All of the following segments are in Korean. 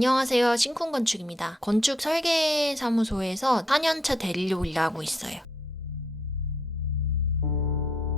안녕하세요. 신쿵건축입니다. 건축 설계사무소에서 4년차 대리로 일하고 있어요.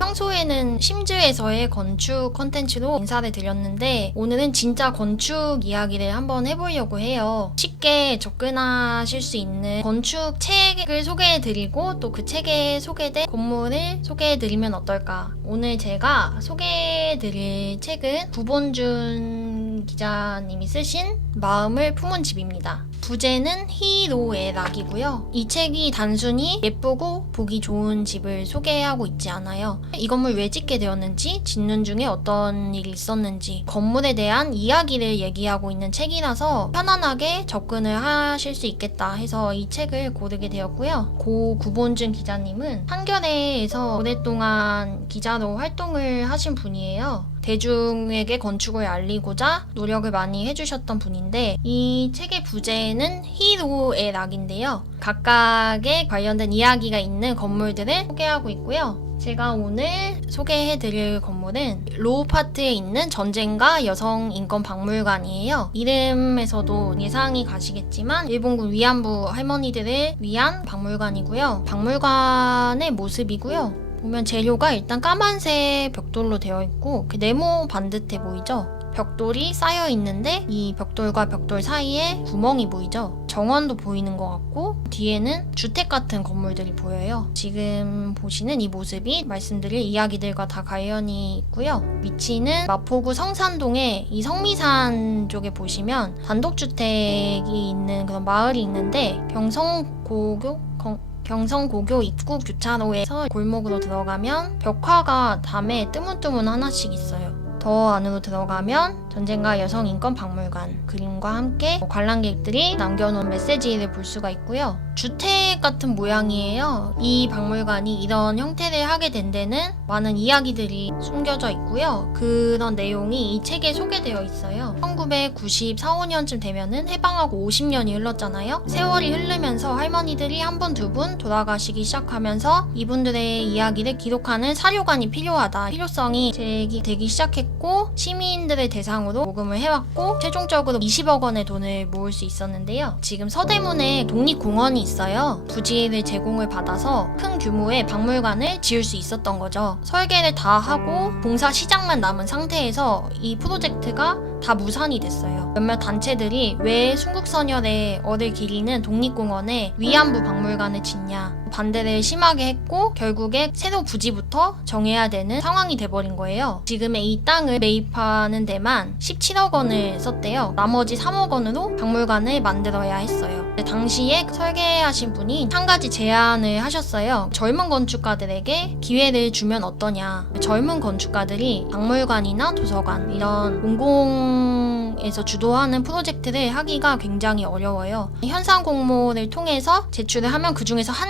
평소에는 심즈에서의 건축 컨텐츠로 인사를 드렸는데 오늘은 진짜 건축 이야기를 한번 해보려고 해요. 쉽게 접근하실 수 있는 건축 책을 소개해드리고 또 그 책에 소개된 건물을 소개해드리면 어떨까. 오늘 제가 소개해드릴 책은 구본준 기자님이 쓰신 마음을 품은 집입니다. 부제는 히로의 낙이고요. 이 책이 단순히 예쁘고 보기 좋은 집을 소개하고 있지 않아요. 이 건물 왜 짓게 되었는지, 짓는 중에 어떤 일이 있었는지, 건물에 대한 이야기를 얘기하고 있는 책이라서 편안하게 접근을 하실 수 있겠다 해서 이 책을 고르게 되었고요. 고 구본준 기자님은 한겨레에서 오랫동안 기자로 활동을 하신 분이에요. 대중에게 건축을 알리고자 노력을 많이 해주셨던 분인데 이 책의 부제는 히로의 낙인데요. 각각의 관련된 이야기가 있는 건물들을 소개하고 있고요. 제가 오늘 소개해드릴 건물은 로우파트에 있는 전쟁과 여성인권박물관이에요. 이름에서도 예상이 가시겠지만 일본군 위안부 할머니들을 위한 박물관이고요. 박물관의 모습이고요. 보면 재료가 일단 까만색 벽돌로 되어 있고 네모 반듯해 보이죠? 벽돌이 쌓여 있는데 이 벽돌과 벽돌 사이에 구멍이 보이죠? 정원도 보이는 것 같고 뒤에는 주택 같은 건물들이 보여요. 지금 보시는 이 모습이 말씀드릴 이야기들과 다 관련이 있고요. 위치는 마포구 성산동의 이 성미산 쪽에 보시면 단독주택이 있는 그런 마을이 있는데 경성고교 입구 교차로에서 골목으로 들어가면 벽화가 담에 뜨문뜨문 하나씩 있어요. 더 안으로 들어가면 전쟁과 여성인권박물관 그림과 함께 관람객들이 남겨놓은 메시지를 볼 수가 있고요. 주택 같은 모양이에요. 이 박물관이 이런 형태를 하게 된 데는 많은 이야기들이 숨겨져 있고요. 그런 내용이 이 책에 소개되어 있어요. 1994, 5년쯤 되면은 해방하고 50년이 흘렀잖아요. 세월이 흐르면서 할머니들이 한 분, 두 분 돌아가시기 시작하면서 이분들의 이야기를 기록하는 사료관이 필요하다. 필요성이 제기되기 시작했고 시민들을 대상으로 모금을 해왔고 최종적으로 20억 원의 돈을 모을 수 있었는데요. 지금 서대문에 독립공원이 있어요. 부지를 제공을 받아서 큰 규모의 박물관을 지을 수 있었던 거죠. 설계를 다 하고 공사 시작만 남은 상태에서 이 프로젝트가 다 무산이 됐어요. 몇몇 단체들이 왜 순국선열의 어를 기리는 독립공원에 위안부 박물관을 짓냐 반대를 심하게 했고 결국에 새로 부지부터 정해야 되는 상황이 돼버린 거예요. 지금의 이 땅을 매입하는 데만 17억 원을 썼대요. 나머지 3억 원으로 박물관을 만들어야 했어요. 당시에 설계하신 분이 한 가지 제안을 하셨어요. 젊은 건축가들에게 기회를 주면 어떠냐. 젊은 건축가들이 박물관이나 도서관 이런 공공에서 주도하는 프로젝트를 하기가 굉장히 어려워요. 현상 공모를 통해서 제출을 하면 그 중에서 한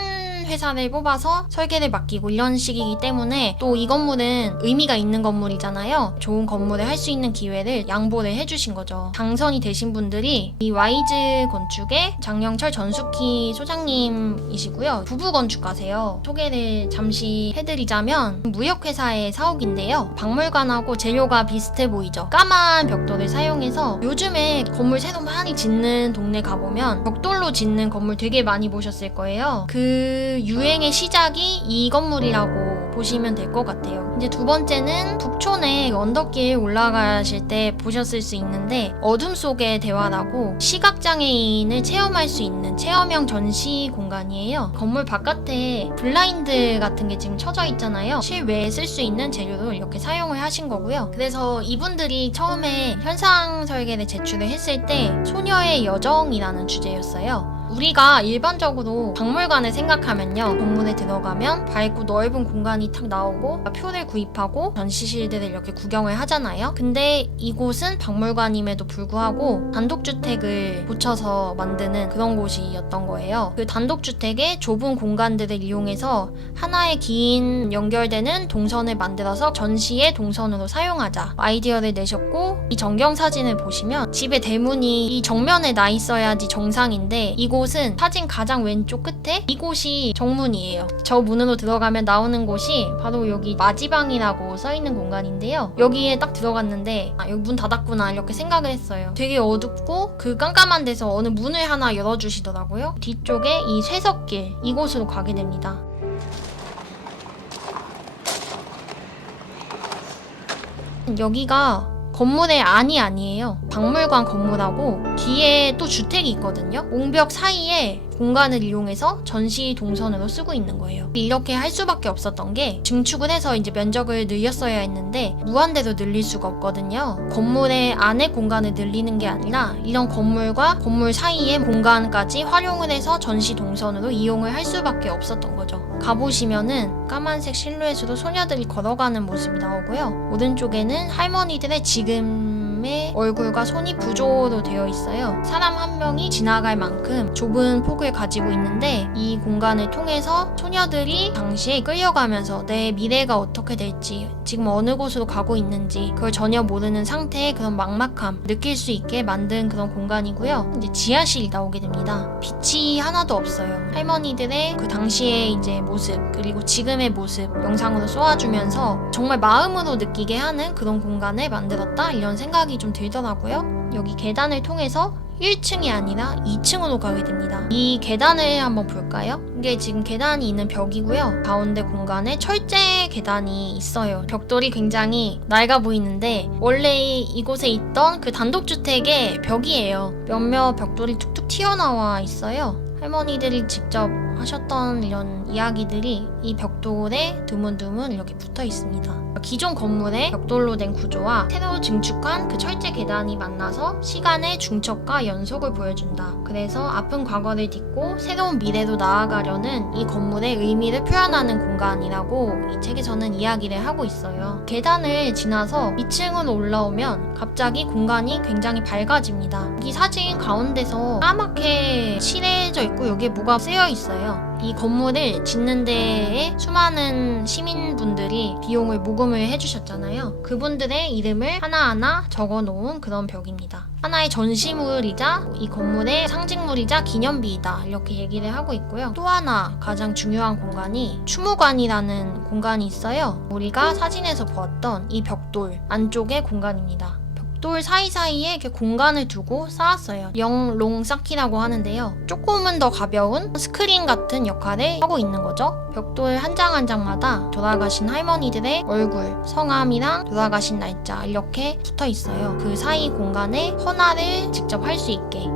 회사를 뽑아서 설계를 맡기고 이런 식이기 때문에 또 이 건물은 의미가 있는 건물이잖아요. 좋은 건물을 할 수 있는 기회를 양보를 해주신 거죠. 당선이 되신 분들이 이 와이즈 건축의 장영철 전숙희 소장님이시고요. 부부 건축가세요. 소개를 잠시 해드리자면 무역회사의 사옥인데요. 박물관하고 재료가 비슷해 보이죠. 까만 벽돌을 사용해서 요즘에 건물 새로 많이 짓는 동네 가보면 벽돌로 짓는 건물 되게 많이 보셨을 거예요. 그 유행의 시작이 이 건물이라고 보시면 될 것 같아요. 이제 두 번째는 북촌에 언덕길 올라가실 때 보셨을 수 있는데 어둠 속의 대화라고 시각장애인을 체험할 수 있는 체험형 전시 공간이에요. 건물 바깥에 블라인드 같은 게 지금 쳐져 있잖아요. 실외에 쓸 수 있는 재료로 이렇게 사용을 하신 거고요. 그래서 이분들이 처음에 현상 설계를 제출을 했을 때 소녀의 여정이라는 주제였어요. 우리가 일반적으로 박물관을 생각하면요. 건물에 들어가면 밝고 넓은 공간이 탁 나오고 표를 구입하고 전시실들을 이렇게 구경을 하잖아요. 근데 이곳은 박물관임에도 불구하고 단독주택을 붙여서 만드는 그런 곳이었던 거예요. 그 단독주택의 좁은 공간들을 이용해서 하나의 긴 연결되는 동선을 만들어서 전시의 동선으로 사용하자 아이디어를 내셨고 이 전경사진을 보시면 집의 대문이 이 정면에 나 있어야지 정상인데 이곳 이곳은 사진 가장 왼쪽 끝에 이곳이 정문이에요. 저 문으로 들어가면 나오는 곳이 바로 여기 마지방이라고 써있는 공간인데요. 여기에 딱 들어갔는데 여기 문 닫았구나 이렇게 생각을 했어요. 되게 어둡고 그 깜깜한 데서 어느 문을 하나 열어주시더라고요. 뒤쪽에 이 쇠석길 이곳으로 가게 됩니다. 여기가 건물의 안이 아니에요. 박물관 건물하고 뒤에 또 주택이 있거든요. 옹벽 사이에 공간을 이용해서 전시 동선으로 쓰고 있는 거예요. 이렇게 할 수밖에 없었던 게 증축을 해서 이제 면적을 늘렸어야 했는데 무한대로 늘릴 수가 없거든요. 건물의 안의 공간을 늘리는 게 아니라 이런 건물과 건물 사이의 공간까지 활용을 해서 전시 동선으로 이용을 할 수밖에 없었던 거죠. 가보시면은 까만색 실루엣으로 소녀들이 걸어가는 모습이 나오고요. 오른쪽에는 할머니들의 지금의 얼굴과 손이 부조로 되어 있어요. 사람 한 명이 지나갈 만큼 좁은 폭을 가지고 있는데 이 공간을 통해서 소녀들이 당시에 끌려가면서 내 미래가 어떻게 될지 지금 어느 곳으로 가고 있는지 그걸 전혀 모르는 상태의 그런 막막함 느낄 수 있게 만든 그런 공간이고요. 이제 지하실이 나오게 됩니다. 빛이 하나도 없어요. 할머니들의 그 당시의 이제 모습 그리고 지금의 모습 영상으로 쏘아주면서 정말 마음으로 느끼게 하는 그런 공간을 만들었다 이런 생각이 좀 들더라고요. 여기 계단을 통해서 1층이 아니라 2층으로 가게 됩니다. 이 계단을 한번 볼까요? 이게 지금 계단이 있는 벽이고요. 가운데 공간에 철제 계단이 있어요. 벽돌이 굉장히 낡아 보이는데 원래 이곳에 있던 그 단독주택의 벽이에요. 몇몇 벽돌이 툭툭 튀어나와 있어요. 할머니들이 직접 하셨던 이런 이야기들이 이 벽돌에 드문드문 이렇게 붙어 있습니다. 기존 건물의 벽돌로 된 구조와 새로 증축한 그 철제 계단이 만나서 시간의 중첩과 연속을 보여준다. 그래서 아픈 과거를 딛고 새로운 미래로 나아가려는 이 건물의 의미를 표현하는 공간이라고 이 책에서는 이야기를 하고 있어요. 계단을 지나서 2층으로 올라오면 갑자기 공간이 굉장히 밝아집니다. 이 사진 가운데서 까맣게 칠해져 있고 여기에 뭐가 쓰여 있어요. 이 건물을 짓는 데에 수많은 시민분들이 비용을 모금을 해주셨잖아요. 그분들의 이름을 하나하나 적어놓은 그런 벽입니다. 하나의 전시물이자 이 건물의 상징물이자 기념비이다 이렇게 얘기를 하고 있고요. 또 하나 가장 중요한 공간이 추모관이라는 공간이 있어요. 우리가 사진에서 보았던 이 벽돌 안쪽의 공간입니다. 벽돌 사이사이에 이렇게 공간을 두고 쌓았어요. 영롱 쌓기라고 하는데요. 조금은 더 가벼운 스크린 같은 역할을 하고 있는 거죠. 벽돌 한 장 한 장마다 돌아가신 할머니들의 얼굴, 성함이랑 돌아가신 날짜 이렇게 붙어 있어요. 그 사이 공간에 헌화를 직접 할 수 있게.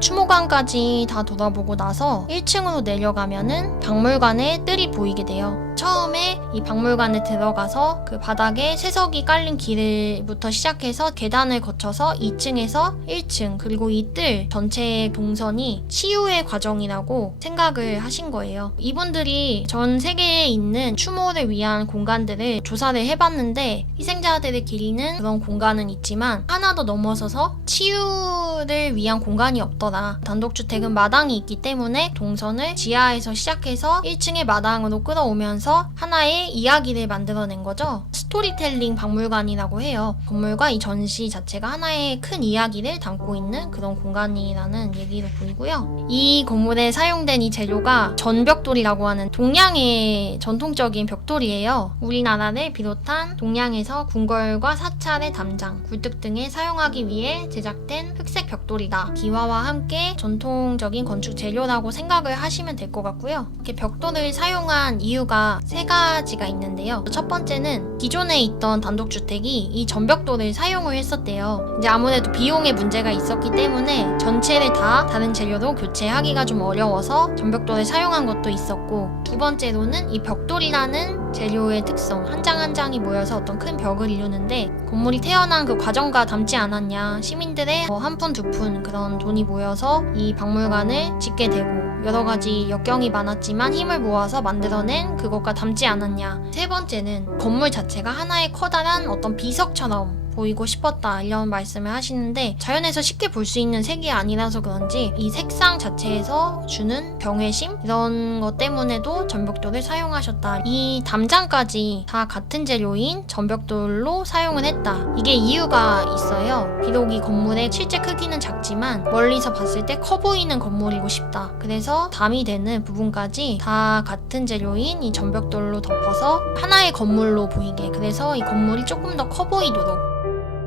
추모관까지 다 돌아보고 나서 1층으로 내려가면은 박물관의 뜰이 보이게 돼요. 처음에 이 박물관에 들어가서 그 바닥에 쇠석이 깔린 길부터 시작해서 계단을 거쳐서 2층에서 1층 그리고 이 뜰 전체의 동선이 치유의 과정이라고 생각을 하신 거예요. 이분들이 전 세계에 있는 추모를 위한 공간들을 조사를 해봤는데 희생자들을 기리는 그런 공간은 있지만 하나 더 넘어서서 치유를 위한 공간이 없더라. 단독주택은 마당이 있기 때문에 동선을 지하에서 시작해서 1층의 마당으로 끌어오면서 하나의 이야기를 만들어낸 거죠. 스토리텔링 박물관이라고 해요. 건물과 이 전시 자체가 하나의 큰 이야기를 담고 있는 그런 공간이라는 얘기로 보이고요. 이 건물에 사용된 이 재료가 전벽돌이라고 하는 동양의 전통적인 벽돌이에요. 우리나라를 비롯한 동양에서 궁궐과 사찰의 담장, 굴뚝 등에 사용하기 위해 제작된 흑색 벽돌이다. 기와와 함께 전통적인 건축 재료라고 생각을 하시면 될 것 같고요. 이렇게 벽돌을 사용한 이유가 세 가지가 있는데요. 첫 번째는 기존에 있던 단독주택이 이 전벽돌을 사용을 했었대요. 이제 아무래도 비용의 문제가 있었기 때문에 전체를 다 다른 재료로 교체하기가 좀 어려워서 전벽돌을 사용한 것도 있었고, 두 번째로는 이 벽돌이라는 재료의 특성, 한 장 한 장이 모여서 어떤 큰 벽을 이루는데 건물이 태어난 그 과정과 닮지 않았냐, 시민들의 한 푼 두 푼 그런 돈이 모여서 이 박물관을 짓게 되고 여러 가지 역경이 많았지만 힘을 모아서 만들어낸 그것과 닮지 않았냐. 세 번째는 건물 자체가 하나의 커다란 어떤 비석처럼 보이고 싶었다 이런 말씀을 하시는데, 자연에서 쉽게 볼 수 있는 색이 아니라서 그런지 이 색상 자체에서 주는 경외심 이런 것 때문에도 전벽돌을 사용하셨다. 이 담장까지 다 같은 재료인 전벽돌로 사용을 했다. 이게 이유가 있어요. 비록 이 건물의 실제 크기는 작지만 멀리서 봤을 때 커 보이는 건물이고 싶다. 그래서 담이 되는 부분까지 다 같은 재료인 이 전벽돌로 덮어서 하나의 건물로 보이게, 그래서 이 건물이 조금 더 커 보이도록.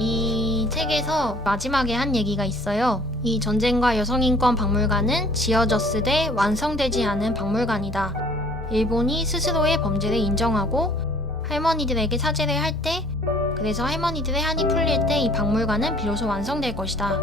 이 책에서 마지막에 한 얘기가 있어요. 이 전쟁과 여성인권 박물관은 지어졌으되 완성되지 않은 박물관이다. 일본이 스스로의 범죄를 인정하고 할머니들에게 사죄를 할 때, 그래서 할머니들의 한이 풀릴 때 이 박물관은 비로소 완성될 것이다.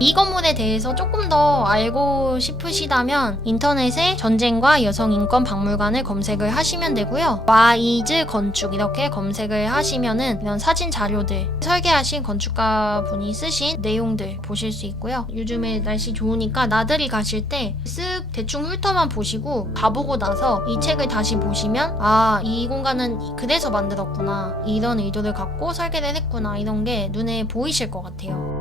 이 건물에 대해서 조금 더 알고 싶으시다면 인터넷에 전쟁과 여성인권 박물관을 검색을 하시면 되고요. 와이즈 건축 이렇게 검색을 하시면은 이런 사진 자료들, 설계하신 건축가 분이 쓰신 내용들 보실 수 있고요. 요즘에 날씨 좋으니까 나들이 가실 때 쓱 대충 훑어만 보시고 가보고 나서 이 책을 다시 보시면, 아, 이 공간은 그래서 만들었구나, 이런 의도를 갖고 설계를 했구나, 이런 게 눈에 보이실 것 같아요.